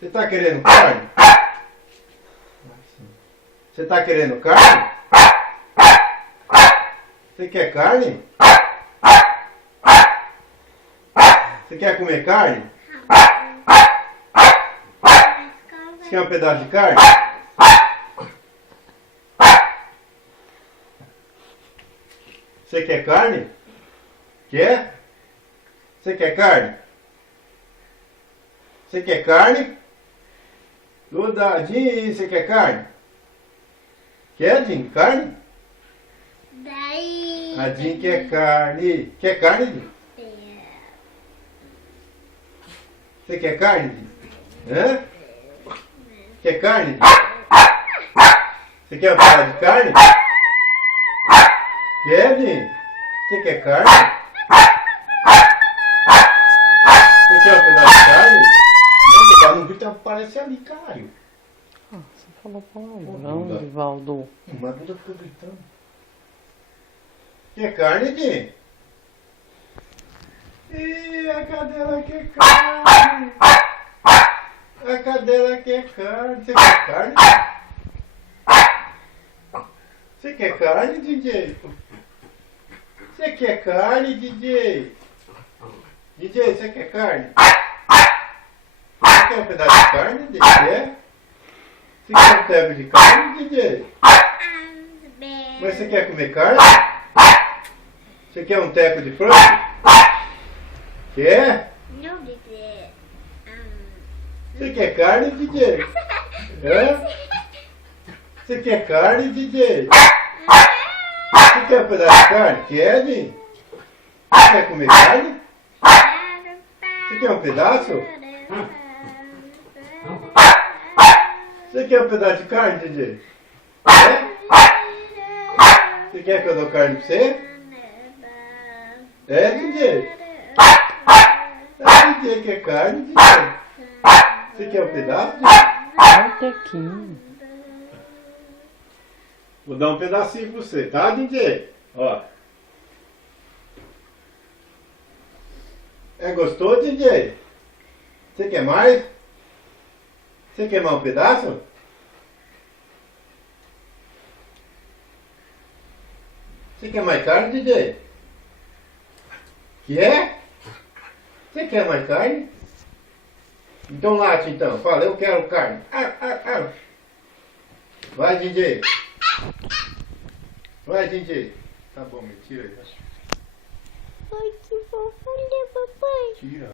Você tá querendo carne? Você tá querendo carne? Você quer carne? Você quer comer carne? Você quer um pedaço de carne? Você quer carne? Quer? Você quer carne? Você quer carne? Dinho, você quer carne? Quer, Dinho? Carne? Daí. A Dinho quer carne. Quer carne, Dinho? Você quer carne, Dinho? Hã? Quer carne, Dinho? Você quer um pedaço de carne? Quer, Dinho? Você quer carne? Você quer um pedaço de carne? Não grita, parece ali, caralho. Ah, você falou palavrão, Divaldo. Mas Duda ficou gritando. Quer carne, Dinho? Ih, a cadela quer carne. A cadela quer carne. Você quer carne? Você quer carne, DJ? Você quer carne, DJ? DJ, você quer carne? Você quer um pedaço de carne, DJ? Quer? Você quer um teco de carne, DJ? Mas você quer comer carne? Você quer um teco de frango? Quer? Não dizer. Você quer carne, DJ? Hã? Você quer carne, DJ? Você quer um pedaço de carne? Quer, Dinho? Você quer comer carne? Você quer um pedaço? Você quer um pedaço de carne, DJ? Quer? Você quer que eu dou carne pra você? É, DJ? DJ quer carne, DJ? Você quer um pedaço, DJ? Olha o tequinho. Vou dar um pedacinho pra você, tá, DJ? Ó. É gostoso, DJ? Você quer mais? Você quer mais um pedaço? Você quer mais carne, DJ? Quer? Você quer mais carne? Então late então. Fala, eu quero carne. Vai, DJ. Vai, DJ. Tá bom, me tira aí. Ai, que fofinha, papai. Tira.